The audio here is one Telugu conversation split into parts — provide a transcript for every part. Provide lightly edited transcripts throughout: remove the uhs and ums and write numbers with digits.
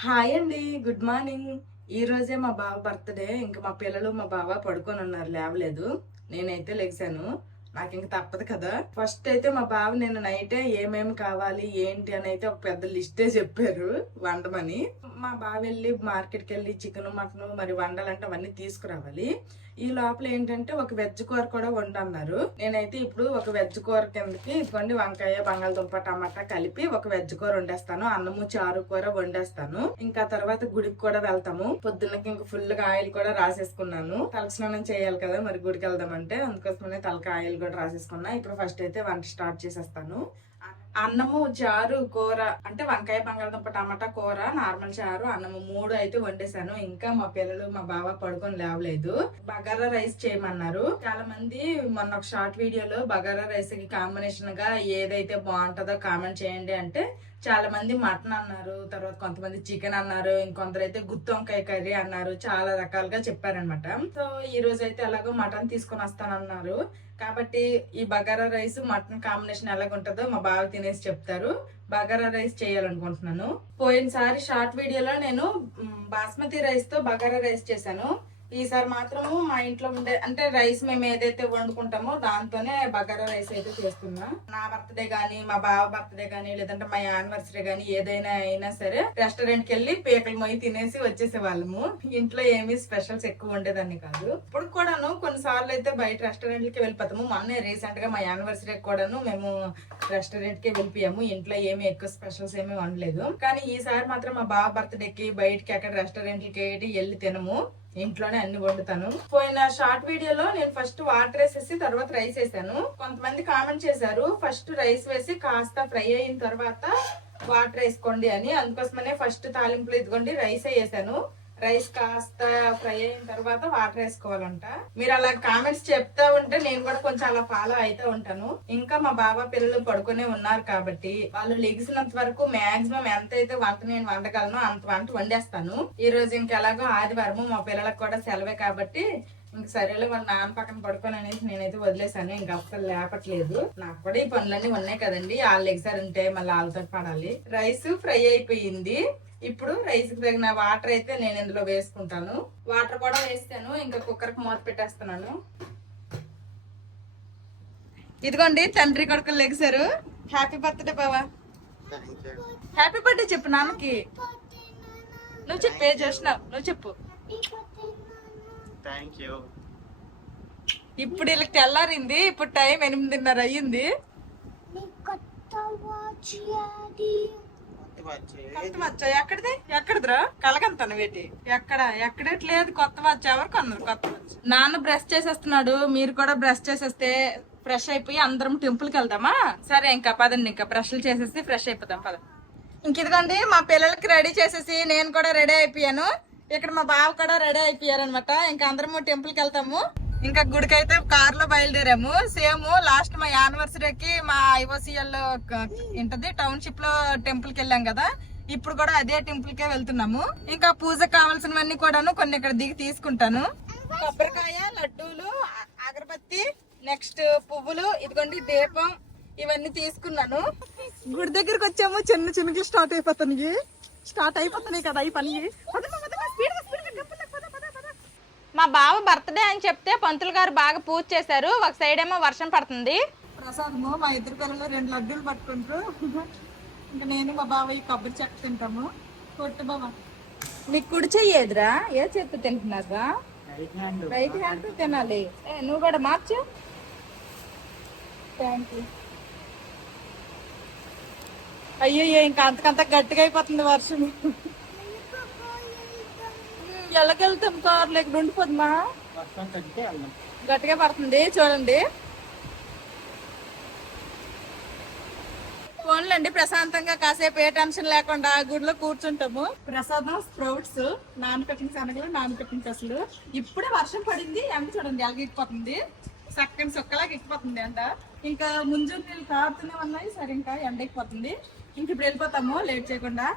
హాయ్ అండి, గుడ్ మార్నింగ్. ఈ రోజే మా బావ బర్త్డే. ఇంకా మా పిల్లలు మా బావ పడుకొని ఉన్నారు, లేవలేదు. నేనైతే లెగిసాను. నాకు ఇంక తప్పదు కదా. ఫస్ట్ అయితే మా బావ నిన్న నైటే ఏమేమి కావాలి ఏంటి అని అయితే ఒక పెద్ద లిస్టే చెప్పారు వండమని. మా బావ వెళ్ళి మార్కెట్కి వెళ్ళి చికెన్ మటన్ మరి వండాలంటే అవన్నీ తీసుకురావాలి. ఈ లోపల ఏంటంటే ఒక వెజ్ కూర కూడా వండన్నారు. నేనైతే ఇప్పుడు ఒక వెజ్ కూర కిందకి ఇదిగోండి వంకాయ బంగాళదుంప టమాటా కలిపి ఒక వెజ్ కూర వండేస్తాను. అన్నము చారు కూర వండేస్తాను. ఇంకా తర్వాత గుడికి కూడా వెళ్తాము. పొద్దున్నకి ఇంకా ఫుల్ గా ఆయిల్ కూడా రాసేసుకున్నాను. తలస్నానం చేయాలి కదా, మరి గుడికి వెళ్దామంటే అందుకోసమనే తలకి ఆయిల్ కూడా రాసేసుకున్నా. ఇప్పుడు ఫస్ట్ అయితే వంట స్టార్ట్ చేసేస్తాను. అన్నము చారు కూర అంటే వంకాయ బంగాళదుంప టమాటా కూర నార్మల్ చారు అన్నము 3 అయితే వండేసాను. ఇంకా మా పిల్లలు మా బావ పడుకొని లేవలేదు. బగారా రైస్ చేయమన్నారు. చాలా మంది మొన్న ఒక షార్ట్ వీడియోలో బగారా రైస్ కి కాంబినేషన్ గా ఏదైతే బాగుంటుందో కామెంట్ చేయండి అంటే చాలా మంది మటన్ అన్నారు, తర్వాత కొంతమంది చికెన్ అన్నారు, ఇంకొందరు అయితే గుత్తి వంకాయ కర్రీ అన్నారు. చాలా రకాలుగా చెప్పారనమాట. సో ఈ రోజు అయితే ఎలాగో మటన్ తీసుకొని వస్తానన్నారు కాబట్టి ఈ బగారా రైస్ మటన్ కాంబినేషన్ ఎలాగుంటుందో మా బావ తినేసి చెప్తారు. బగారా రైస్ చేయాలనుకుంటున్నాను. పోయినసారి షార్ట్ వీడియోలో నేను బాస్మతి రైస్ తో బగారా రైస్ చేశాను. ఈసారి మాత్రము మా ఇంట్లో ఉండే అంటే రైస్ మేము ఏదైతే వండుకుంటామో దాంతోనే బగారా రైస్ అయితే చేస్తున్నా. నా బర్త్డే గానీ మా బావ బర్త్డే గానీ లేదంటే మా యానివర్సరీ గానీ ఏదైనా అయినా సరే రెస్టారెంట్ కి వెళ్ళి పీకలు మొయ్యి తినేసి వచ్చేసే వాళ్ళము. ఇంట్లో ఏమీ స్పెషల్స్ ఎక్కువ ఉండేదాన్ని కాదు. ఇప్పుడు కూడాను కొన్నిసార్లు అయితే బయట రెస్టారెంట్ కి వెళ్ళిపోతాము. మొన్నే రీసెంట్ గా మా యానివర్సరీ కూడాను మేము రెస్టారెంట్ కి వెళ్ళిపోయాము. ఇంట్లో ఏమి ఎక్కువ స్పెషల్స్ ఏమి వండలేదు. కానీ ఈసారి మాత్రం మా బావ బర్త్డేకి బయటకి ఎక్కడ రెస్టారెంట్లకి వెళ్ళి తినము, ఇంట్లోనే అన్ని వండుతాను. పోయిన షార్ట్ వీడియోలో నేను ఫస్ట్ వాటర్ వేసేసి తర్వాత రైస్ వేసాను. కొంతమంది కామెంట్ చేశారు ఫస్ట్ రైస్ వేసి కాస్త ఫ్రై అయిన తర్వాత వాటర్ వేసుకోండి అని. అందుకోసమనే ఫస్ట్ తాలింపులు ఇదిగోండి రైస్ వేసాను. రైస్ కాస్త ఫ్రై అయిన తర్వాత వాటర్ వేసుకోవాలంట. మీరు అలా కామెంట్స్ చెప్తా ఉంటే నేను కూడా కొంచెం అలా ఫాలో అయితే ఉంటాను. ఇంకా మా బాబా పిల్లలు పడుకునే ఉన్నారు కాబట్టి వాళ్ళు లెగిసినంత వరకు మాక్సిమం ఎంతైతే వంట నేను వండగలను అంత వంట వండేస్తాను. ఈ రోజు ఇంకెలాగో ఆదివారము మా పిల్లలకు కూడా సెలవే కాబట్టి ఇంక సరేలే వాళ్ళ నాన్న పక్కన పడుకొని అనేసి నేనైతే వదిలేసాను. ఇంక అసలు లేపట్లేదు. నాకు కూడా ఈ పనులన్నీ ఉన్నాయి కదండి, వాళ్ళు ఎగ్జారంటే మళ్ళీ వాళ్ళతో పడాలి. రైస్ ఫ్రై అయిపోయింది. ఇప్పుడు రైస్ కి తగిన వాటర్ అయితే నేను ఇందులో వేసుకుంటాను. వాటర్ కూడా వేస్తాను. ఇంకా కుక్కర్ కి మూత పెట్టేస్తున్నాను. ఇదిగోండి తండ్రి కొడుకులు లెగిసారు. హ్యాపీ బర్త్డే బావా. హ్యాపీ బర్త్డే చెప్పు నాన్నకి. నువ్వు చెప్పే చూసినావు, నువ్వు చెప్పు. ఇప్పుడు వీళ్ళకి తెల్లారింది. ఇప్పుడు టైం 8:30 అయ్యింది. ఎక్కడిది ఎక్కడిదిరా కలగంతాను వేటి ఎక్కడట్లేదు. కొత్త వాచ్ ఎవరు కొన్నారు? కొత్త వాచ్ నాన్న బ్రష్ చేసేస్తున్నాడు. మీరు కూడా బ్రష్ చేసేస్తే ఫ్రెష్ అయిపోయి అందరం టెంపుల్ కి వెళ్దామా? సరే ఇంకా పదండి, ఇంకా బ్రష్లు చేసేసి ఫ్రెష్ అయిపోతాం పద. ఇంక ఇదిగోండి మా పిల్లలకి రెడీ చేసేసి నేను కూడా రెడీ అయిపోయాను. ఇక్కడ మా బావ కూడా రెడీ అయిపోయారు అనమాట. ఇంకా అందరము టెంపుల్ కి వెళ్తాము. ఇంకా గుడికి అయితే కార్ లో బయలుదేరాము. సేమ్ లాస్ట్ మా యానివర్సరీకి మా ఐఓసిఎల్ ఏంటది టౌన్షిప్ లో టెంపుల్ కి వెళ్ళాం కదా, ఇప్పుడు కూడా అదే టెంపుల్ కే వెళ్తున్నాము. ఇంకా పూజ కావాల్సినవన్నీ కూడాను కొన్ని ఇక్కడ దిగి తీసుకుంటాను. కొబ్బరికాయ, లడ్డూలు, అగరబత్తి, నెక్స్ట్ పువ్వులు, ఇదిగోండి దీపం, ఇవన్నీ తీసుకున్నాను. గుడి దగ్గరికి వచ్చాము. చిన్న చిన్నకి స్టార్ట్ అయిపోతున్నాయి కదా ఈ పని. మా బావ బర్త్డే అని చెప్తే పంతులు గారు బాగా పూజ చేశారు. ఒక సైడ్ ఏమో వర్షం పడుతుంది. ప్రసాదము మా ఇద్దరు పిల్లలు 2 లడ్డూలు పట్టుకుంటారు. ఇంకా నేను మా బావ ఈ కొబ్బరి చెక్క తింటాము. కొట్టు బావ. మీకు కుడి చెయ్యేదిరా, ఏ చేత్తు తింటున్నారా? రైట్ హ్యాండ్ తినాలి. నువ్వు కూడా మార్చు. Thank you. అయ్యో ఇంకా అంతకంత గట్టిగా అయిపోతుంది వర్షం. ఎలాగెళ్తాం కార్ లేక ఉండిపోద్మా, గట్టిగా పడుతుంది చూడండి. ఫోన్లండి ప్రశాంతంగా కాసేపు ఏ టెన్షన్ లేకుండా గుడిలో కూర్చుంటాము. ప్రసాదం స్ప్రౌట్స్, నానపెట్టిన శనగలు, నానపెట్టిన పెసలు. ఇప్పుడే వర్షం పడింది. ఎండ చూడండి ఎలాగెక్కిపోతుంది, చక్కని సుక్కలాగా ఎక్కిపోతుంది ఎండ. ఇంకా ముంజూరు నీళ్ళు కారుతూనే ఉన్నాయి. సరే ఇంకా ఎండ ఎక్కిపోతుంది. ఇంక ఇప్పుడు వెళ్ళిపోతాము లేట్ చేయకుండా.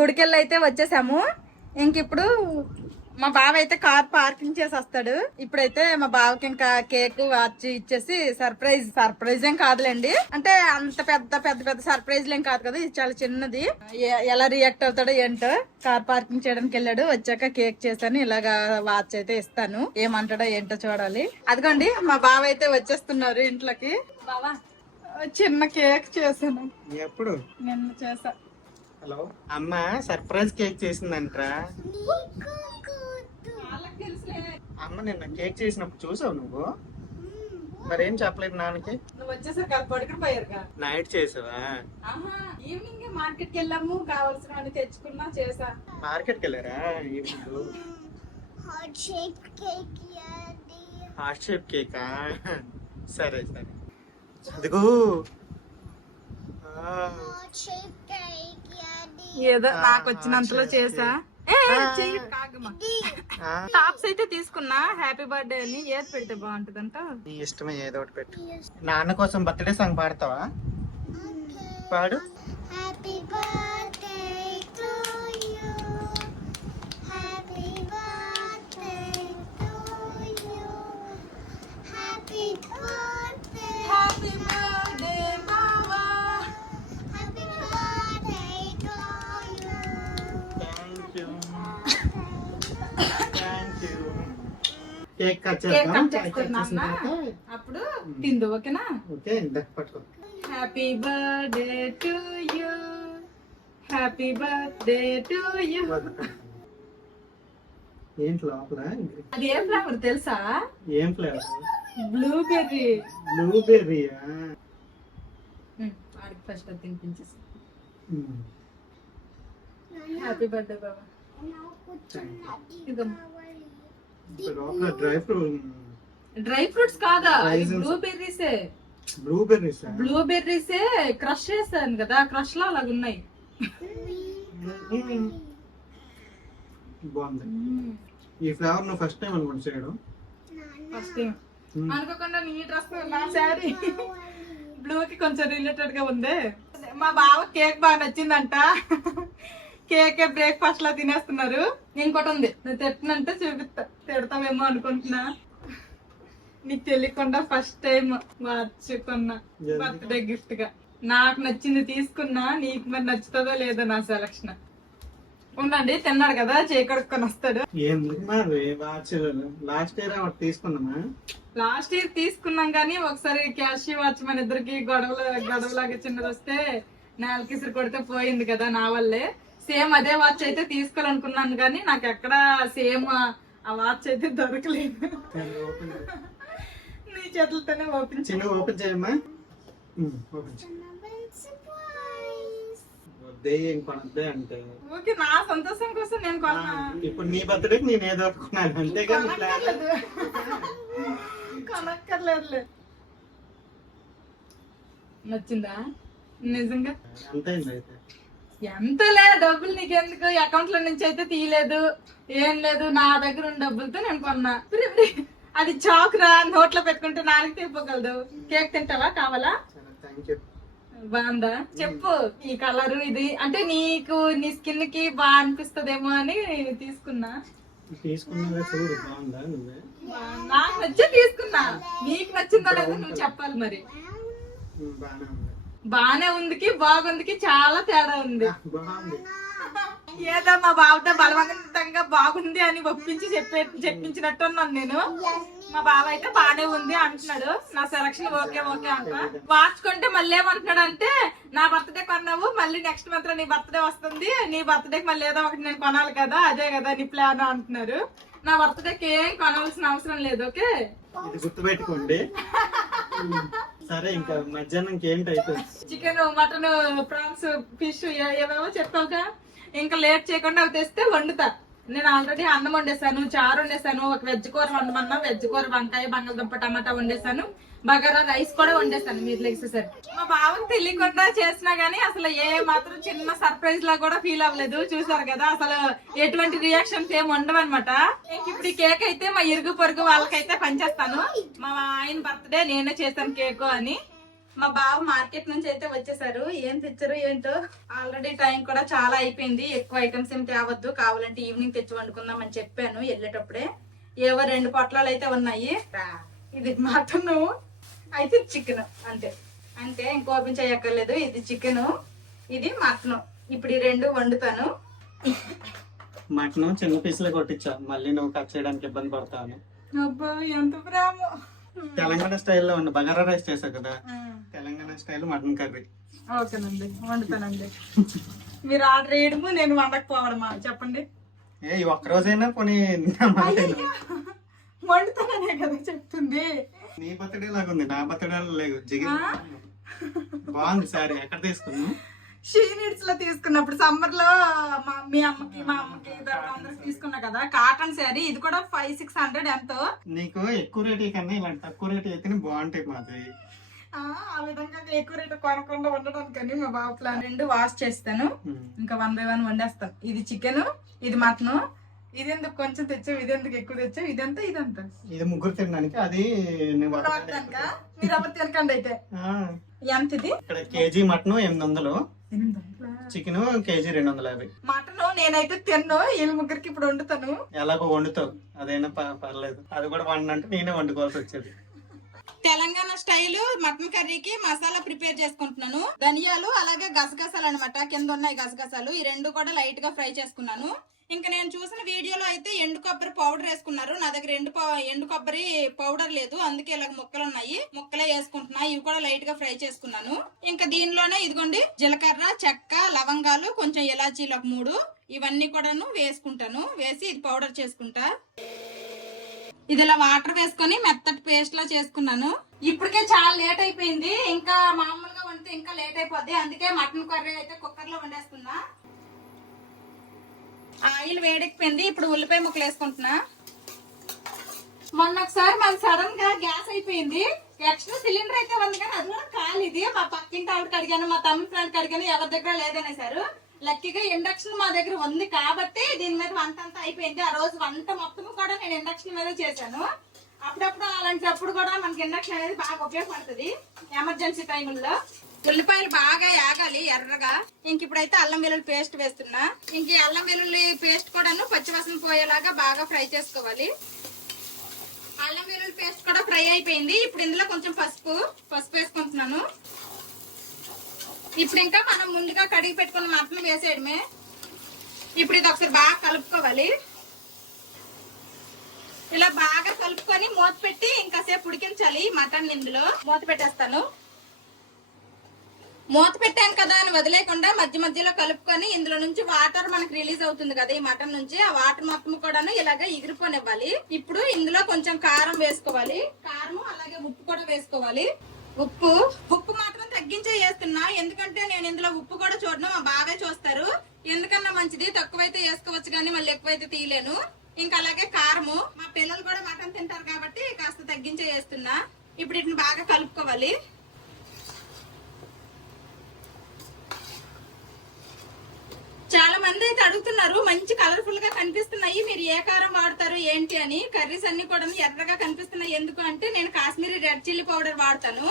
గుడికెళ్ళి అయితే వచ్చేసాము. ఇంక ఇప్పుడు మా బావ అయితే కార్ పార్కింగ్ చేసి వస్తాడు. ఇప్పుడైతే మా బావకి ఇంకా కేక్ వచ్చి ఇచ్చేసి సర్ప్రైజ్ ఏం కాదులేండి, అంటే అంత పెద్ద పెద్ద పెద్ద సర్ప్రైజ్ ఏం కాదు కదా, ఇది చాలా చిన్నది. ఎలా రియాక్ట్ అవుతాడో ఏంటో. కార్ పార్కింగ్ చేయడానికి వెళ్ళాడు, వచ్చాక కేక్ చేశాను, ఇలాగా వాచ్ అయితే ఇస్తాను, ఏమంటాడో ఏంటో చూడాలి. అదిగోండి మా బావ అయితే వచ్చేస్తున్నారు ఇంట్లోకి. బావా చిన్న కేక్ చేశాను. ఎప్పుడు? నిన్న చేసా. హలో అమ్మ సర్ప్రైజ్ కేక్ చేసిందంట్రా. అమ్మ నిన్న కేక్ చేసినప్పుడు చూసావు నువ్వు? మరేం చెప్పలేదు నాన్నకి? నువ్వు వచ్చేసరికి పడుకుని పోయారుగా. నైట్ చేసావా? ఈవినింగ్ మార్కెట్ కి వెళ్ళాము, కావాల్సిన తెచ్చుకున్నా చేసా. మార్కెట్ కి వెళ్ళారా ఈవినింగ్? Heart shape కేకా? సరే సరే. అదిగో ఏదో నాకు వచ్చినంతలో చేసా. టాప్స్ అయితే తీసుకున్నా హ్యాపీ బర్త్డే అని. ఏది పెడితే బాగుంటదంట? నీ ఇష్టమే, ఏదో ఒకటి పెట్టు. నాన్న కోసం బర్త్డే సాంగ్ పాడతావా? పాడు. Happy birthday to you. Happy birthday to you. Happy birthday. Happy birthday బావా. Happy birthday to you. Thank you thank you. Cake cut cake చేద్దాం. కట్ చేస్తున్నా, అప్పుడు తిందు. ఓకేనా? ఓకే పట్టుకో. Happy birthday to you, happy birthday to you. ఏంటి లోపల? అది ఏ ఫ్లేవర్ తెలుసా? ఏం ఫ్లేవర్? బ్లూబెర్రీ. బ్లూబెర్రీయా? వాడికి ఫస్ట్ అది తినిపించేసి. హ్యాపీ బర్త్డే బాబా. లోపల డ్రై ఫ్రూట్. డ్రై ఫ్రూట్స్ కాదా, Raisins. బ్లూబెర్రీసే. బ్లూబెర్రీస్ బ్లూబెర్రీసే క్రష్ చేశాను కదా, క్రష్ లో అలాగ ఉన్నాయి. బాగుంది. ఈ ఫ్లేవర్ నువ్వు ఫస్ట్ టైం అనుకుంటు చేయడం? ఫస్ట్ టైం అనుకోకుండా నీ డ్రెస్ నా శారీ బ్లూ కి కొంచెం రిలేటెడ్ గా ఉంది. మా బావ కేక్ బాగా నచ్చిందంట, కేక్ బ్రేక్ఫాస్ట్ లా తినేస్తున్నారు. ఇంకోటి ఉంది, నువ్వు తిట్టినంటే చూపిస్తా, తిడతావేమో అనుకుంటున్నా. నీకు తెలియకుండా ఫస్ట్ టైం మార్చుకున్నా బర్త్డే గిఫ్ట్ గా. నాకు నచ్చింది తీసుకున్నా, నీకు మరి నచ్చుతుందో లేదో నా సెలక్షన్. ఉండండి, తిన్నాడు కదా చేయి కడుక్కొని వస్తాడు. ఎందుకు మరి వాచ్ లాస్ట్ ఇయర్ ఒకటి తీసుకున్నామా? లాస్ట్ ఇయర్ తీసుకున్నాం కానీ ఒకసారి క్యాష్ వాచ్ మన ఇద్దరికి గొడవలాగా చిన్నది వస్తే నేలకి ఇసురు కొడితే పోయింది కదా నా వల్లే. సేమ్ అదే వాచ్ అయితే తీసుకోవాలనుకున్నాను కానీ నాకు ఎక్కడ సేమ్ ఆ వాచ్ అయితే దొరకలేదు. నీ చేతులతోనే ఓపెన్ చిన్న ఓపెన్ చేయమ్మా. ఓపెన్ చేయి. వద్దే ఏం కొనద్దే అంటే ఓకే, నా సంతోషం కోసం నేను కొన్నా. ఇప్పుడు నీ బర్త్డేకి నేను ఏదో కొన్నాను అంతేగాని కొనక్కర్లేదులే. నచ్చిందా నిజంగా? అంతైంది అయితే. ఎంతలే డబ్బులు నీకెందుకు, అకౌంట్ లో నుంచి అయితే తీయలేదు, ఏం లేదు, నా దగ్గర ఉన్న డబ్బులతో నేను కొన్నా. అది చాకురా, నోట్లో పెట్టుకుంటే నాలుగు తీపోగలదు. కేక్ తింటావా? కావాలా? Thank you. బాగుందా చెప్పు. ఈ కలర్ ఇది అంటే నీకు నీ స్కిన్ కి బాగా అనిపిస్తదేమో అని తీసుకున్నా. తీసుకున్నా చూడు, బాగుందా? నువ్వే నాకు నచ్చే తీసుకున్నా, నీకు నచ్చిందా లేదో నువ్వు చెప్పాలి. మరి బాగానే ఉంది. బానే ఉందికి బాగుందికి చాలా తేడా ఉంది. బాగుంది. ఏదో మా బావతో బలవంతంగా బాగుంది అని ఒప్పించి చెప్పించినట్టు ఉన్నాను నేను. మా బావ అయితే బానే ఉంది అంటున్నాడు. నా సెలక్షన్ ఓకే ఓకే అంట. వాచ్ కొంటే మళ్ళీ ఏమంటున్నాడు అంటే, నా బర్త్డే కొన్నావు, మళ్ళీ నెక్స్ట్ మంత్ లో నీ బర్త్డే వస్తుంది, నీ బర్త్డేకి మళ్ళీ ఏదో ఒకటి నేను కొనాలి కదా, అదే కదా నీ ప్లాన్ అంటున్నారు. నా బర్త్డేకి ఏం కొనాల్సిన అవసరం లేదు. ఓకే, ఇది గుర్తుపెట్టుకోండి. సరే, ఇంకా మధ్యాహ్నంకి ఏంటి అయితే? చికెన్, మటన్, ప్రాన్స్, ఫిష్ ఏవేవో చెప్పావుగా, ఇంకా లేట్ చేయకుండా అవి తెస్తే వండుతా. నేను ఆల్రెడీ అన్నం వండేసాను, చారు వండేసాను, ఒక వెజ్ కూర వండమన్నా వెజ్ కూర, వంకాయ, బంగాళదుంప, టమాటా వండేసాను, బగారా రైస్ కూడా వండేసాను. మీరు లెగ్సేసారు. మా బావకి తెలియకుండా చేసినా గానీ అసలు ఏ మాత్రం చిన్న సర్ప్రైజ్ లా కూడా ఫీల్ అవ్వలేదు. చూసారు కదా, అసలు ఎటువంటి రియాక్షన్స్ ఏమి ఉండవన్నమాట. ఇప్పుడు ఈ కేక్ అయితే మా ఇరుగు పొరుగు వాళ్ళకైతే పనిచేస్తాను. మా ఆయన బర్త్డే నేనే చేశాను కేక్ అని. మా బావ మార్కెట్ నుంచి అయితే వచ్చేసారు. ఏం తెచ్చారు ఏంటో. ఆల్రెడీ టైం కూడా చాలా అయిపోయింది. ఎక్కువ ఐటమ్స్ ఏం తేవద్దు, కావాలంటే ఈవినింగ్ తెచ్చి వండుకుందాం అని చెప్పాను వెళ్ళేటప్పుడే. ఏవో 2 పొట్లాలు అయితే ఉన్నాయి. ఇది మటన్, అయితే చికెన్. అంతే ఇంకో ఓపెన్ చేయక్కర్లేదు. ఇది చికెన్, ఇది మటన్. ఇప్పుడు ఈ 2 వండుతాను. మటన్ చిన్న పీసులు కొట్టించా, మళ్ళీ నువ్వు కట్ చేయడానికి ఇబ్బంది పడతాను. అబ్బా ఎంత ప్రేమ. తెలంగాణ స్టైల్లో ఉన్న బగారా రైస్ చేసావు కదా, తెలంగాణ స్టైల్ మటన్ కర్రీ. ఓకేనండి, వండుతానండి. మీరు ఆర్డర్ వేయడము, నేను వండకపోవడమా చెప్పండి. ఈ ఒక్కరోజైనా కొని వండుతాననే కదా చెప్తుంది. నీ బర్త్డే లాగా ఉంది, నా బర్త్డే లేదు. జిగిన్ బాగుంది సారీ. ఎక్కడ తీసుకున్నావు? షీ నీడ్స్ లో తీసుకున్నప్పుడు సమ్మర్ లో మీ అమ్మకి మా అమ్మకి అందరికి తీసుకున్నా కదా, కాటన్ శారీ. ఇది కూడా 500-600 ఎంతో. నీకు ఎక్కువ రేట్ కన్నా ఇలాంటి తక్కువ రేట్ అయితేనే బాగుంటాయి మాది. ఆ విధంగా ఎక్కువ రేటు కొనకుండా ఉండడానికని మా బాబు ప్లాన్. 2 వాష్ చేస్తాను, ఇంకా 1 by 1 వండేస్తాను. ఇది చికెన్, ఇది మటన్. ఇది ఎందుకు కొంచెం తెచ్చావు, ఇది ఎందుకు ఎక్కువ తెచ్చావు, ఇదంతా ఇది ముగ్గురు తినడానికి, అది మీరు ఎవరు తినకండి. అయితే ఎంత ఇది? ఇక్కడ KG mutton 800, chicken KG 250. Mutton నేనైతే తిన్ను, వీళ్ళ ముగ్గురికి ఇప్పుడు వండుతాను. ఎలాగో వండుతావు, అదైనా పర్లేదు. అది కూడా వండంటే నేనే వండుకోవాల్సి వచ్చేది. తెలంగాణ స్టైల్ మటన్ కర్రీకి మసాలా ప్రిపేర్ చేసుకుంటున్నాను. ధనియాలు అలాగే గసగసాలు అనమాట, కింద ఉన్నాయి గసగసాలు. ఈ 2 కూడా లైట్ గా ఫ్రై చేసుకున్నాను. ఇంకా నేను చూసిన వీడియోలో అయితే ఎండు కొబ్బరి పౌడర్ వేసుకున్నారు. నా దగ్గర ఎండు కొబ్బరి పౌడర్ లేదు, అందుకే ఇలాగ ముక్కలు ఉన్నాయి. ముక్కలే వేసుకుంటున్నా. ఇవి కూడా లైట్ గా ఫ్రై చేసుకున్నాను. ఇంకా దీనిలోనే ఇదిగోండి జీలకర్ర, చెక్క, లవంగాలు, కొంచెం ఇలాచీలు 3 ఇవన్నీ కూడాను వేసుకుంటాను. వేసి ఇది పౌడర్ చేసుకుంటా. ఇది ఇలా వాటర్ వేసుకొని మెత్తటి పేస్ట్ లా చేసుకున్నాను. ఇప్పటికే చాలా లేట్ అయిపోయింది. ఇంకా మామూలుగా వండితే ఇంకా లేట్ అయిపోద్ది. అందుకే మటన్ కర్రీ అయితే కుక్కర్ లో వండేస్తున్నా. ఆయిల్ వేడెక్కిపోయింది. ఇప్పుడు ఉల్లిపాయ ముక్కలు వేసుకుంటున్నా. మొన్న ఒకసారి మన సడన్ గా గ్యాస్ అయిపోయింది. ఎక్స్ట్రా సిలిండర్ అయితే ఉంది కానీ అది కూడా ఖాళీది. మా పక్కింటి ఆవిడకి అడిగాను, మా తమ్మి ఫ్రెండ్కి అడిగాను, ఎవరి దగ్గర లేదనేసారు. లక్కీగా ఇండక్షన్ మా దగ్గర ఉంది కాబట్టి దీని మీద వంట అంతా అయిపోయింది. ఆ రోజు వంట మొత్తం కూడా నేను ఇండక్షన్ మీద చేశాను. అప్పుడప్పుడు అలాంటప్పుడు కూడా మనకి ఇండక్షన్ అనేది బాగా ఉపయోగపడుతుంది ఎమర్జెన్సీ టైంలో. ఉల్లిపాయలు బాగా యాగాలి ఎర్రగా. ఇంక ఇప్పుడైతే అల్లం వెల్లుల్లి పేస్ట్ వేస్తున్నా. ఇంక అల్లం వెల్లుల్లి పేస్ట్ కూడాను పచ్చివాసన పోయేలాగా బాగా ఫ్రై చేసుకోవాలి. అల్లం వెల్లుల్లి పేస్ట్ కూడా ఫ్రై అయిపోయింది. ఇప్పుడు ఇందులో కొంచెం పసుపు వేసుకుంటున్నాను. ఇప్పుడు ఇంకా మనం ముందుగా కడిగి పెట్టుకున్న మటన్ వేసేయడమే. ఇప్పుడు ఇది ఒకసారి బాగా కలుపుకోవాలి. ఇలా బాగా కలుపుకొని మూత పెట్టి ఇంకాసేపు ఉడికించాలి మటన్. ఇందులో మూత పెట్టేస్తాను. మూత పెట్టాను కదా అని వదిలేకుండా మధ్య మధ్యలో కలుపుకొని ఇందులో నుంచి వాటర్ మనకి రిలీజ్ అవుతుంది కదా ఈ మటన్ నుంచి. ఆ వాటర్ మొత్తం కూడాను ఇలాగ ఎగిరిపోనివ్వాలి. ఇప్పుడు ఇందులో కొంచెం కారం వేసుకోవాలి. కారం అలాగే ఉప్పు కూడా వేసుకోవాలి. ఉప్పు మాత్రం తగ్గించే వేస్తున్నా, ఎందుకంటే నేను ఇందులో ఉప్పు కూడా చూడను. మా బావే చూస్తారు. ఎందుకన్నా మంచిది, తక్కువైతే వేసుకోవచ్చు కానీ మళ్ళీ ఎక్కువైతే తీయలేను. ఇంకా అలాగే కారము, మా పిల్లలు కూడా మటన్ తింటారు కాబట్టి కాస్త తగ్గించే వేస్తున్నా. ఇప్పుడు వీటిని బాగా కలుపుకోవాలి. చాలా మంది అయితే అడుగుతున్నారు, మంచి కలర్ఫుల్ గా కనిపిస్తున్నాయి, మీరు ఏ కారం వాడతారు ఏంటి అని. కర్రీస్ అన్ని కూడా ఎర్రగా కనిపిస్తున్నాయి. ఎందుకు అంటే నేను కాశ్మీరీ రెడ్ చిల్లీ పౌడర్ వాడతాను.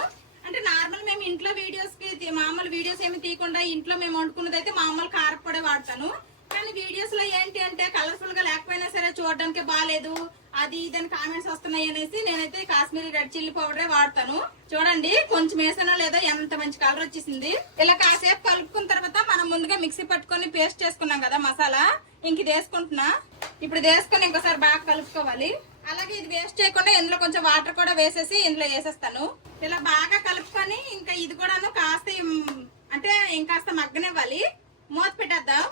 అంటే నార్మల్ మేము ఇంట్లో వీడియోస్ కి మామూలు వీడియోస్ ఏమి తీయకుండా ఇంట్లో మేము వండుకున్నది అయితే మామూలు కారపొడే వాడతాను. కానీ వీడియోస్ లో ఏంటి అంటే కలర్ఫుల్ గా లేకపోయినా సరే చూడడానికి బాగాలేదు అది ఇదని కామెంట్స్ వస్తున్నాయి అనేసి నేనైతే కాశ్మీరీ రెడ్ చిల్లీ పౌడరే వాడతాను. చూడండి కొంచెం వేసానో లేదో ఎంత మంచి కలర్ వచ్చేసింది. ఇలా కాసేపు కలుపుకున్న తర్వాత మనం ముందుగా మిక్సీ పట్టుకొని పేస్ట్ చేసుకున్నాం కదా మసాలా, ఇంక ఇది వేసుకుంటున్నా. ఇప్పుడు ఇది వేసుకొని ఇంకోసారి బాగా కలుపుకోవాలి. అలాగే ఇది వేస్ట్ చేయకుండా ఇందులో కొంచెం వాటర్ కూడా వేసేసి ఇందులో వేసేస్తాను. ఇలా బాగా కలుపుకొని ఇంకా ఇది కూడాను కాస్త అంటే ఇంకాస్త మగ్గనివ్వాలి. మూత పెట్టేద్దాం.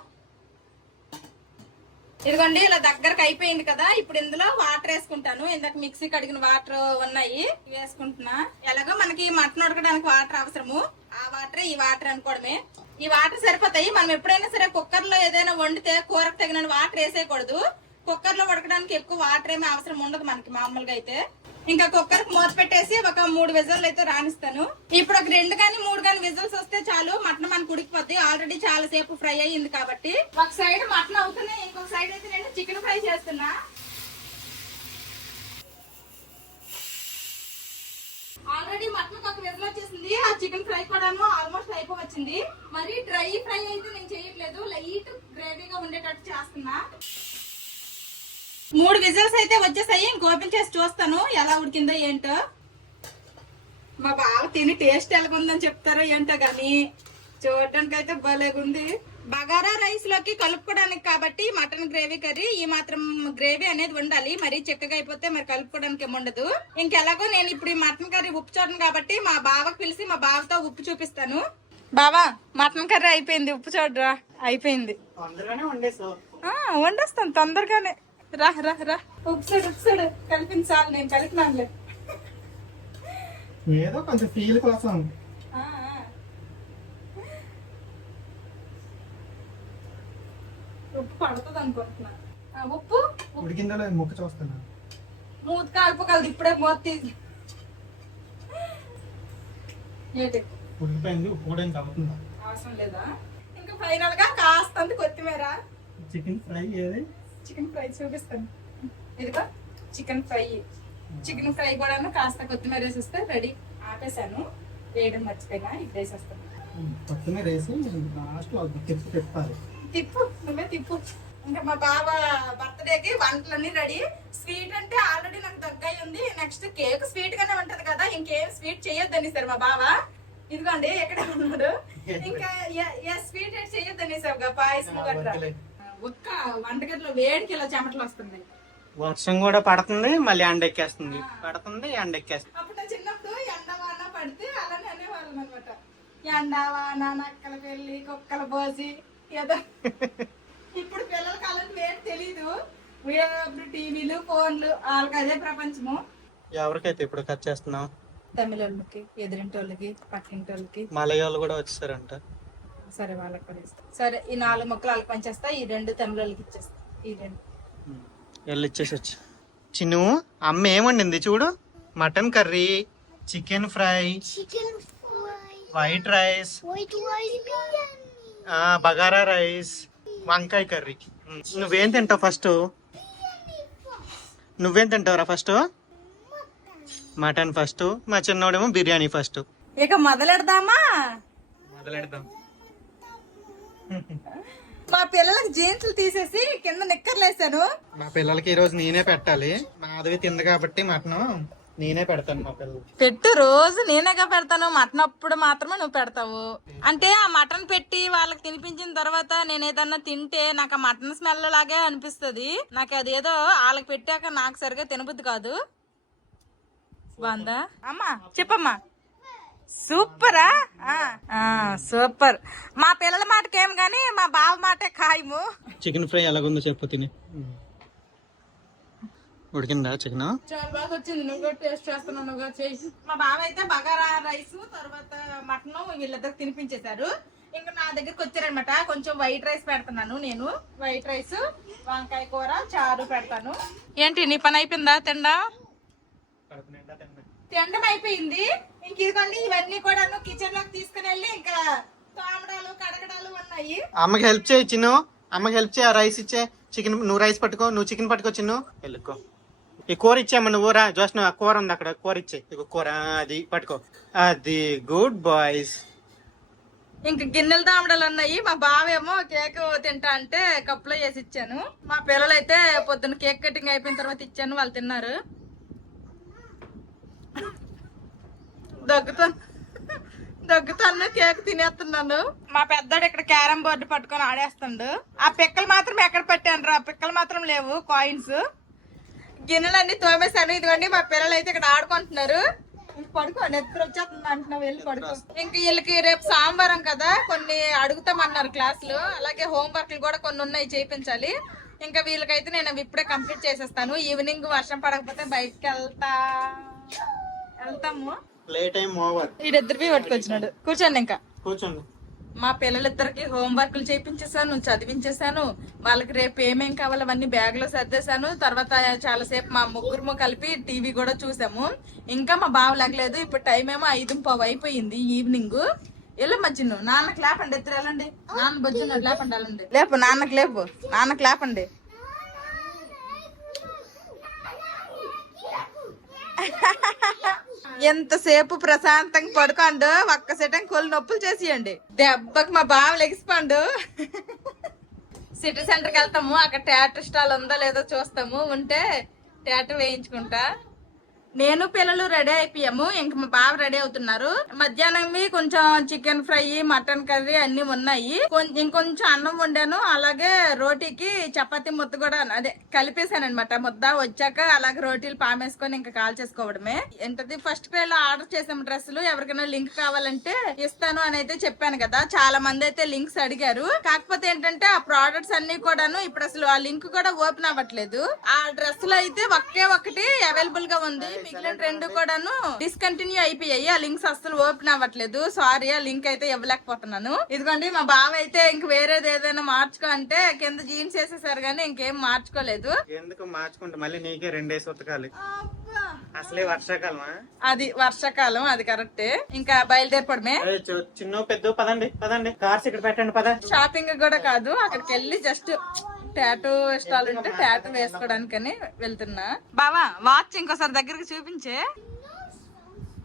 ఇదిగోండి ఇలా దగ్గరకు అయిపోయింది కదా. ఇప్పుడు ఇందులో వాటర్ వేసుకుంటాను. ఇందాక మిక్సీ కడిగిన వాటర్ ఉన్నాయి వేసుకుంటున్నా. ఎలాగో మనకి మటన్ ఉడకడానికి వాటర్ అవసరము, ఆ వాటర్ ఈ వాటర్ అనుకోవడమే. ఈ వాటర్ సరిపోతాయి. మనం ఎప్పుడైనా సరే కుక్కర్ లో ఏదైనా వండితే కూరకు తగిన వాటర్ వేసేయకూడదు. కుక్కర్ లో ఉడకడానికి ఎక్కువ వాటర్ ఏమీ అవసరం ఉండదు మనకి మామూలుగా అయితే. ఇంకా కుక్కర్ కి మూత పెట్టేసి ఒక 3 విజిల్స్ అయితే రాణిస్తాను. ఇప్పుడు ఒక 2 కానీ 3 కానీ విజిల్స్ వస్తే చాలు, మటన్ మనకు ఉడికిపోద్ది. ఆల్రెడీ చాలా సేపు ఫ్రై అయ్యింది కాబట్టి. ఒక సైడ్ మటన్ అవుతున్నాయి, ఇంకొక సైడ్ అయితే నేను చికెన్ ఫ్రై చేస్తున్నా. ఆల్రెడీ మటన్ ఒక విజిల్ వచ్చేసింది. ఆ వచ్చింది. మరి డ్రై ఫ్రై అయితే నేను చేయట్లేదు, లైట్ గ్రేవీగా ఉండేటట్టు చేస్తున్నా. 3 విజిల్స్ అయితే వచ్చేసాయి. ఇంక ఓపెన్ చేసి చూస్తాను ఎలా ఉడికిందో ఏంటో. మా బావ తిని టేస్ట్ ఎలాగుందని చెప్తారో ఏంటో గాని చూడటానికి అయితే భలేగుంది. బగారా రైస్ లోకి కలుపుకోవడానికి కాబట్టి మటన్ గ్రేవీ కర్రీ ఈ మాత్రం గ్రేవీ అనేది ఉండాలి. మరి చిక్కగా అయిపోతే మరి కలుపుకోవడానికి ఏముండదు. ఇంకెలాగో నేను ఇప్పుడు ఈ మటన్ కర్రీ ఉప్పు చూడను కాబట్టి మా బావకు పిలిచి మా బావతో ఉప్పు చూపిస్తాను. బావా మటన్ కర్రీ అయిపోయింది, ఉప్పు చూడరా. అయిపోయింది, తొందరగానే వండేసావు. వండేస్తాను తొందరగానే. రా రా రా, ఉప్పు చూడు కలిపించాలి. నేను కలిపినానులే. ఏదో కొంచెం ఫీల్ కోసం. ఉప్పు పడుతుంది అనుకుంటున్నా. ఉప్పు ఉడికిందో లేదు ముక్క చూస్తున్నా. మూత కలపగలదు, ఇప్పుడే మూత తీసి. ఏంటి ఉడికిపోయింది, ఉప్పు కూడా ఇంకా అవుతుందా? అవసరం లేదా? ఇంకా ఫైనల్ గా కాస్తంత కొత్తిమీర. చికెన్ ఫ్రై ఏది? చికెన్ ఫ్రై చూపిస్తాను. ఇదిగో చికెన్ ఫ్రై. చికెన్ ఫ్రై కూడా కాస్త కొత్తిమీర వేసేస్తే రెడీ. ఆపేసాను, వేయడం మర్చిపోయినా. ఇప్పుడు వేసేస్తాను. కొత్తిమీర వేసి లాస్ట్ తిప్పాలి. తిప్పు, నువ్వే తిప్పు. ఇంకా మా బావ బర్త్డేకి వంటలన్నీ రెడీ. స్వీట్ అంటే ఆల్రెడీ నాకు దగ్గర ఉంది. నెక్స్ట్ కేక్ స్వీట్ గానే ఉంటది కదా, ఇంకేం స్వీట్ చేయొద్దని సార్ మా బావ. ఇదిగోండి ఎక్కడ ఉన్నాడు. ఇంకా స్వీట్ చేయొద్దని సార్ పాయసం గట్రా. ఒక్క వంటగదిలో వేడికి ఇలా చెమటలు వస్తున్నాయి. వర్షం కూడా పడుతుంది, మళ్ళీ ఎండెక్కేస్తుంది, పడుతుంది ఎండెక్కేస్తుంది. అప్పుడు చిన్నప్పుడు ఎండ వాన పడితే అలానే అనేవాళ్ళం అనమాట. ఎండ వాన, నక్కల పెళ్లి, కుక్కల పోసి ఏదో. ఇప్పుడు పిల్లలకి అలాంటి వేడి తెలీదు. టీవీలు, ఫోన్లు, వాళ్ళకి అదే ప్రపంచము. ఎవరికైతే ఇప్పుడు కట్ చేస్తున్నావు? తమిళోళ్ళకి, ఎదురింటి వాళ్ళకి, పక్కింటి వాళ్ళకి. మలయాళాలు కూడా వచ్చేసారంట. సరే వాళ్ళకి కూడా ఇస్తా. సరే ఈ 4 ముక్కలు వాళ్ళకి పంచేస్తా, ఈ 2 తమిళోళ్ళకి ఇచ్చేస్తా. ఈ 2 వెళ్ళి ఇచ్చేసొచ్చు. చిన్ను అమ్మ ఏమండింది చూడు. Mutton curry, chicken fry, Chicken fry. White rice, White rice biryani. Bagara rice, వంకాయ కర్రీ. నువ్వేం తింటావు ఫస్ట్? నువ్వేం తింటావురా ఫస్ట్? మటన్ ఫస్ట్, మా చిన్నోడేమో బిర్యానీ ఫస్ట్. ఇక మొదలెడదామా? మొదలెడదాం. మా పిల్లలకి జీన్సులు తీసేసి కింద నిక్కర్లు వేసాను. మా పిల్లలకి ఈ రోజు నేనే పెట్టాలి. మాధవి తింది కాబట్టి మటన్ నేనే పెడతాను మా పిల్లలు. పెట్టు, రోజు నేనేగా పెడతాను. మటన్ అప్పుడు మాత్రమే నువ్వు పెడతావు. అంటే ఆ మటన్ పెట్టి వాళ్ళకి తినిపించిన తర్వాత నేను ఏదన్నా తింటే నాకు ఆ మటన్ స్మెల్ లాగే అనిపిస్తుంది. నాకు అదేదో వాళ్ళకి పెట్టాక నాకు సరిగా తినబుద్ది కాదు. బాగుందా అమ్మా? చెప్పమ్మా. సూపరా? సూపర్. మా పిల్లల మాటకేం గానీ మా బావ మాటే ఖాయము. చికెన్ ఫ్రై ఎలాగుందో చెప్పు తిని. ఉడికిందా చికెన్? చాలా బాగా వచ్చింది. నువ్వు కూడా టేస్ట్ చేస్తున్నావు, నువ్వు కూడా చేసి. మా బావ అయితే బగారా రైస్ తర్వాత మటన్ వీళ్ళిద్దరికి తినిపించేశారు. ఇంకా నా దగ్గరికి వచ్చారనమాట. కొంచెం వైట్ రైస్ పెడుతున్నాను నేను. వైట్ రైస్, వంకాయ కూర, చారు పెడతాను. ఏంటి నీ పని అయిపోయిందా? తిండా తినడం అయిపోయింది. ఇంక ఇదిగోండి ఇవన్నీ కూడా కిచెన్ లోకి తీసుకుని వెళ్ళి ఇంకా తోమడాలు కడగడాలు ఉన్నాయి. అమ్మకి హెల్ప్ చేయి చిన్ను. అమ్మకి హెల్ప్ చేయి. ఆ రైస్ ఇచ్చే. చికెన్ నువ్వు రైస్ పట్టుకో, నువ్వు చికెన్ పట్టుకో చిన్ను. వెళ్ళుకో. ఈ కూర ఇచ్చామ్మా నువ్వు. రా జోష్ను, ఆ కూర ఉంది అక్కడ, కూర ఇచ్చే. ఇక కూర అది పట్టుకో. అది గుడ్ బాయ్స్. ఇంక గిన్నెలు తామడాలు ఉన్నాయి. మా బావేమో కేక్ తింటా అంటే కప్పులో వేసి ఇచ్చాను. మా పిల్లలైతే పొద్దున్న కేక్ కటింగ్ అయిపోయిన తర్వాత ఇచ్చాను, వాళ్ళు తిన్నారు. దగ్గుతాను, కేక్ తినేస్తున్నాను. మా పెద్దోడు ఇక్కడ క్యారమ్ బోర్డు పట్టుకొని ఆడేస్తుండు. ఆ పిక్కలు మాత్రం ఎక్కడ పెట్టాను? ఆ పిక్కలు మాత్రం లేవు, కాయిన్స్. గిన్నెలన్నీ తోమేశాను. ఇదిగోండి మా పిల్లలు అయితే ఇక్కడ ఆడుకుంటున్నారు. పడుకో, నిద్ర వచ్చేస్తుంది అంటున్నావు, వెళ్ళి పడుకో. ఇంక వీళ్ళకి రేపు సోమవారం కదా, కొన్ని అడుగుతామన్నారు క్లాసులు. అలాగే హోంవర్క్లు కూడా కొన్ని ఉన్నాయి, చేయించాలి. ఇంకా వీళ్ళకైతే నేను ఇప్పుడే కంప్లీట్ చేసేస్తాను. ఈవినింగ్ వర్షం పడకపోతే బయటకి వెళ్తాము. Play time over. వీడిద్దరివి పట్టుకొచ్చినాడు. కూర్చోండి. ఇంకా కూర్చోండి. మా పిల్లలిద్దరికి హోంవర్క్లు చేయించేసాను, చదివించేసాను. వాళ్ళకి రేపు ఏమేం కావాలో అవన్నీ బ్యాగ్ లో సర్దేశాను. తర్వాత చాలాసేపు మా ముగ్గురు కలిపి టీవీ కూడా చూసాము. ఇంకా మా బావ లేగలేదు. ఇప్పుడు టైం ఏమో 5:15 అయిపోయింది ఈవినింగ్. వెళ్ళమ్మా చిన్ను. నాన్నకి లేపండి, ఇద్దరు వెళ్ళండి. నాన్న బొజ్జున్నాడు, లేపండి వెళ్ళండి. లేపు నాన్నకి, లేపు నాన్నకి, లేపండి. ఎంతసేపు ప్రశాంతంగా పడుకోండు, ఒక్క సెటం కొలు నొప్పులు చేసియండి. దెబ్బకి మా బావ లెగిసిపోండు. సిటీ సెంటర్కి వెళ్తాము, అక్కడ థియేటర్ స్టాల్ ఉందో లేదో చూస్తాము, ఉంటే థియేటర్ వేయించుకుంటా. నేను పిల్లలు రెడీ అయిపోయాము, ఇంక మా బావ రెడీ అవుతున్నారు. మధ్యాహ్నం కొంచెం చికెన్ ఫ్రై, మటన్ కర్రీ అన్ని ఉన్నాయి. ఇంకొంచెం అన్నం వండాను, అలాగే రోటీకి చపాతీ ముద్ద కూడా అదే కలిపేశాను అనమాట. ముద్ద వచ్చాక అలాగే రోటీలు పామేసుకొని ఇంకా కాల్ చేసుకోవడమే. ఏంటది ఫస్ట్ క్రై లో ఆర్డర్ చేసాము డ్రెస్సులు. ఎవరికైనా లింక్ కావాలంటే ఇస్తాను అని అయితే చెప్పాను కదా. చాలా మంది అయితే లింక్స్ అడిగారు. కాకపోతే ఏంటంటే ఆ ప్రోడక్ట్స్ అన్ని కూడాను ఇప్పుడు అసలు ఆ లింక్ కూడా ఓపెన్ అవ్వట్లేదు. ఆ డ్రెస్సులు అయితే ఒకే ఒకటి అవైలబుల్ గా ఉంది, మిగిలిన రెండు కూడాను డిస్కంటిన్యూ అయిపోయాయి. ఆ లింక్స్ అసలు ఓపెన్ అవ్వట్లేదు. సారీ, ఆ లింక్ అయితే ఇవ్వలేకపోతున్నాను. ఇదిగోండి మా బావ అయితే ఇంక వేరేది ఏదైనా మార్చుకో అంటే కింద జీన్స్ వేసేసారు కానీ ఇంకేం మార్చుకోలేదు. ఎందుకు మార్చుకుంటా, మళ్ళీ నీకే 2 డేస్ ఉతకాలి. అసలే వర్షాకాలమా? అది వర్షాకాలం, అది కరెక్టే. ఇంకా బయలుదేరపడమే. చిన్న పెద్ద పదండి పదండి, కార్స్ ఇక్కడ పెట్టండి పద. షాపింగ్ కూడా కాదు, అక్కడికి వెళ్ళి జస్ట్ టాటూ స్టాల్ ఉంటే టాటూ వేసుకోవడానికని వెళ్తున్నా. బావా వాచ్ ఇంకోసారి దగ్గరికి చూపించే.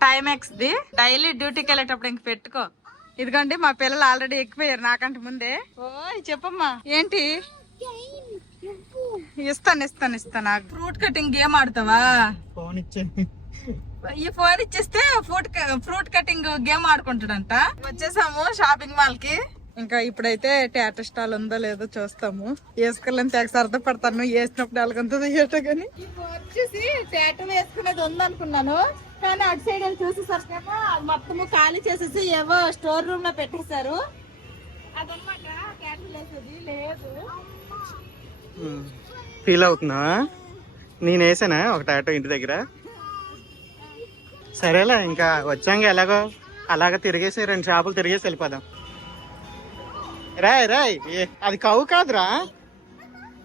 టైమెక్స్ ది డైలీ డ్యూటీకి వెళ్ళేటప్పుడు ఇంక పెట్టుకో. ఇదిగోండి మా పిల్లలు ఆల్రెడీ ఎక్కిపోయారు నాకంటే ముందే. ఓయ్ చెప్పమ్మా ఏంటి? ఇస్తాను. ఫ్రూట్ కటింగ్ గేమ్ ఆడతావా? ఫోన్ ఇచ్చే. ఈ ఫోన్ ఇచ్చేస్తే ఫ్రూట్ కటింగ్ గేమ్ ఆడుకుంటాడంట. వచ్చేసాము షాపింగ్ మాల్ కి. ఇంకా ఇప్పుడైతే టాటూ స్టాల్ ఉందో లేదో చూస్తాము. వేసుకోలేని తెగ సరదా పడతాను, వేసినప్పుడు ఎలాగంతుందో ఏటో గానీ. వచ్చేసి టాటూ వేసుకునేది ఉందనుకున్నాను, కానీ అటు సైడ్ వెళ్ళి చూసేసరికేమో మొత్తము ఖాళీ చేసేసి ఏవో స్టోర్ రూమ్ లో పెట్టేశారు. అదనమాట టాటూ వేసేది లేదు. ఫీల్ అవుతున్నా? నేను వేసానా ఒక టాటూ ఇంటి దగ్గర. సరేలే, ఇంకా వచ్చాక ఎలాగో అలాగ తిరిగేసి 2 షాపులు తిరిగేసి వెళ్ళిపోదాం. రాయ్ అది కవు కాదురా,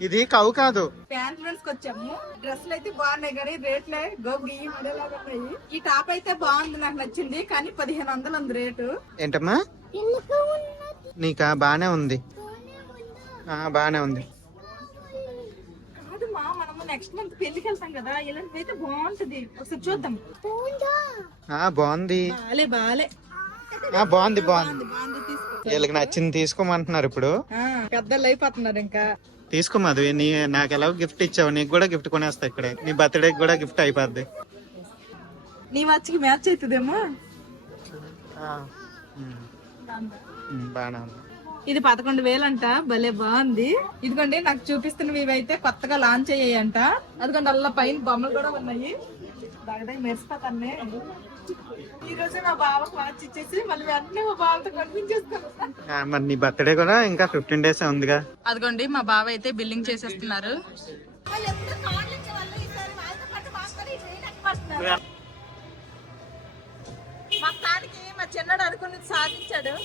ఇది కవు కాదు. ప్యాంట్లూన్స్ కి వచ్చాము. డ్రెస్సులు అయితే బాగున్నాయి కానీ రేట్లే గోగి మడేలాగా ఉన్నాయి. ఈ టాప్ అయితే బాగుంది, నాకు నచ్చింది, కానీ 1500 ఉంది రేటు. ఏంటమ్మా? నీకా? బానే ఉంది, బానే ఉంది. కాదమ్మా, మనము నెక్స్ట్ మంత్ పెళ్లికి వెళ్తాం కదా, ఇలాంటివి అయితే బాగుంటది, ఒకసారి చూద్దాం. బాగుంది బాలే బాగుంది. తీసుకో. వీళ్ళకి నచ్చింది తీసుకోమంటున్నారు ఇప్పుడు. పెద్దలు అయిపోతున్నారు ఇంకా. తీసుకో మధు, నాకు ఎలాగో గిఫ్ట్ ఇచ్చావు, నీకు కూడా గిఫ్ట్ కొనేస్తా ఇక్కడే. నీ బర్త్డే కూడా గిఫ్ట్ అయిపోద్ది. నీ వాచ్కి మ్యాచ్ అవుతుందేమో. బాగా ఉంది. ఇది 11,000 అంట, భలే బాగుంది. ఇదిగోండి నాకు చూపిస్తున్నవి ఇవైతే కొత్తగా లాంచ్ అయ్యాయంట. అదిగోండి అల్ల పైన బొమ్మలు కూడా ఉన్నాయి. దగ్గర మెరిసిపోతానే. ఈ రోజు మా బావకు వాచ్ ఇచ్చేసి మళ్ళీ వెంటనే మా బావతో కనిపించేస్తాను. మరి నీ బర్త్డే కూడా ఇంకా 15 డేస్ ఉందిగా. అదిగోండి మా బావ అయితే బిల్లింగ్ చేసేస్తున్నారు. మొత్తానికి మా చిన్నడు అనుకున్నది సాధించాడు.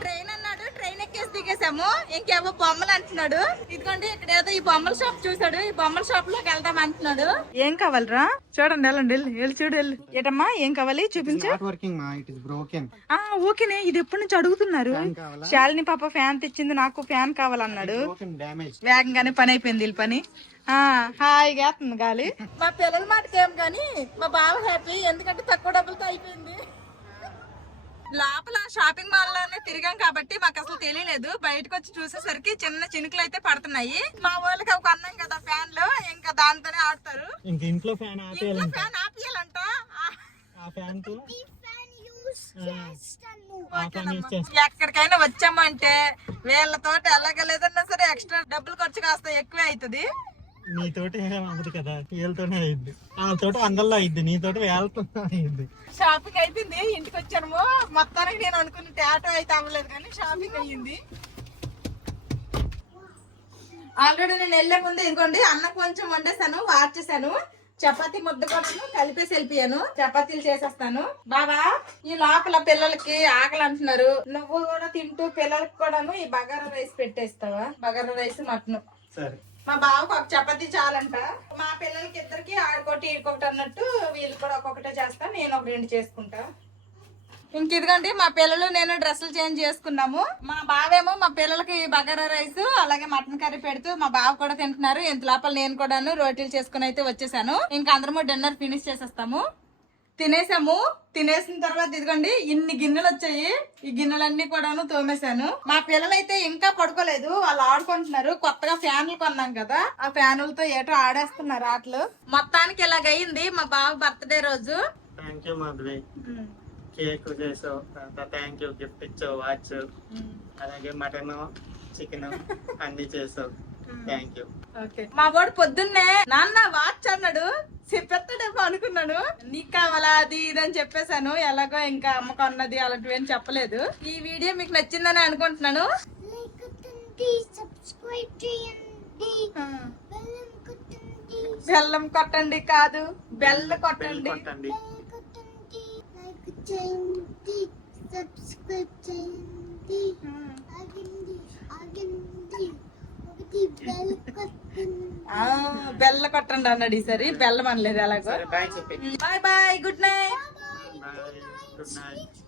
ట్రైన్ అన్నాడు, ట్రైన్ ఎక్కేసి దిగేసాము. ఇంకేమో బొమ్మలు అంటున్నాడు. ఇదిగోండి ఇక్కడ ఏదో ఈ బొమ్మల షాప్ చూసాడు, ఈ బొమ్మల షాప్ లోకి వెళ్దాం అంటున్నాడు. ఏం కావాలరా? చూడండి, వెళ్ళండి చూడు. ఏటమ్మా ఏం కావాలి చూపించు. ఓకేనే, ఇది ఎప్పటి నుంచి అడుగుతున్నారు. శాలిని పాప ఫ్యాన్ తెచ్చింది, నాకు ఫ్యాన్ కావాలన్నాడు. వేగంగానే పని అయిపోయింది వీళ్ళ పని. హాయిగా వేస్తుంది గాలి. మా పిల్లల మాటకి ఏం గానీ మా బావ హ్యాపీ, ఎందుకంటే తక్కువ డబ్బులతో అయిపోయింది. లోపల షాపింగ్ మాల్ లోనే తిరిగాం కాబట్టి మాకు అసలు తెలియలేదు. బయటకు వచ్చి చూసేసరికి చిన్న చినుకులు అయితే పడుతున్నాయి. మా వాళ్ళకి ఒక అన్నం కదా ఫ్యాన్ లో, ఇంకా దాంతోనే ఆడతారు. ఇంట్లో ఫ్యాన్ ఆపియాలంట. ఎక్కడికైనా వచ్చామంటే వీళ్ళతో ఎలాగలేదన్నా సరే ఎక్స్ట్రా డబ్బులు ఖర్చు కాస్త ఎక్కువే అవుతుంది. నీతోటి అవ్వదు కదా, వీళ్ళతోనే అయింది. వాళ్ళతో అందరిలో అయింది, నీతోటి వేళ్ళతో అయింది. షాపింగ్ అయిపోయింది, ఇంటికి వచ్చాను. మొత్తానికి నేను అనుకున్న టాటో అయితే అవ్వలేదు కానీ షాపింగ్ అయ్యింది. ఆల్రెడీ నేను వెళ్లే ముందు ఇదిగోండి అన్నం కొంచెం వండేసాను, వార్చేసాను. చపాతీ ముద్ద కొట్టను కలిపేసి వెళ్ళిపోయాను. చపాతీలు చేసేస్తాను. బాబా ఈ లోపల పిల్లలకి ఆకలి అంటున్నారు, నువ్వు కూడా తింటూ పిల్లలకి కూడాను ఈ బగారా రైస్ పెట్టేస్తావా? Bagara rice mutton. సరే. మా బావకు ఒక చపాతీ చాలంట. మా పిల్లలకి ఇద్దరికి ఆడుకోటి ఈడుకోటి అన్నట్టు వీళ్ళు కూడా ఒక్కొక్కటే చేస్తా, నేను ఒక 2 చేసుకుంటా. ఇంక ఇదిగోండి మా పిల్లలు నేను డ్రెస్సులు చేంజ్ చేసుకున్నాము. మా బావేమో మా పిల్లలకి బగారా రైస్ అలాగే మటన్ కర్రీ పెడుతూ మా బావ కూడా తింటున్నారు. ఇంత లోపల నేను కూడాను రోటీలు చేసుకుని అయితే వచ్చేసాను. ఇంకా అందరము డిన్నర్ ఫినిష్ చేసేస్తాము. తినేసాము. తినేసిన తర్వాత ఇదిగోండి ఇన్ని గిన్నెలు వచ్చాయి. ఈ గిన్నెలన్నీ కూడాను తోమేశాను. మా పిల్లలైతే ఇంకా పడుకోలేదు, వాళ్ళు ఆడుకుంటున్నారు. కొత్తగా ఫ్యాన్లు కొన్నాం కదా, ఆ ఫ్యానులతో ఏటో ఆడేస్తున్నారు ఆటలు. మొత్తానికి ఇలాగయింది మా బావ బర్త్డే రోజు. థ్యాంక్ యూ మాధవి, కేక్ చేసావు, థ్యాంక్ యూ, గిఫ్ట్ ఇచ్చావు, వాచ్, అలాగే మటన్ చికెన్ అన్ని చేసావు. Thank you. మా వాడు పొద్దున్నే నాన్న వాచ్ అన్నాడు, చెప్పేస్తాడేమో అనుకున్నాను. నీకు కావాలా అది ఇది అని చెప్పేశాను. ఎలాగో ఇంకా అమ్మకు అన్నది అలాంటివి ఏం చెప్పలేదు. ఈ వీడియో మీకు నచ్చిందని అనుకుంటున్నాను. Like కొట్టండి, subscribe చేయండి, బెల్లం కొట్టండి, బెల్లం కొట్టండి కాదు, బెల్ల కొట్టండి. కొట్టండి. బెల్ కొట్టండి, like చేయండి, subscribe చేయండి. ఆగండి ఆగండి, ఒకటి బెల్ కొట్టండి. బెల్ల కొట్టండి అన్నాడు ఈసారి, బెల్లం అనలేదు. అలాగో సరే బాయ్ చెప్పి. Bye bye, good night. Bye, good night.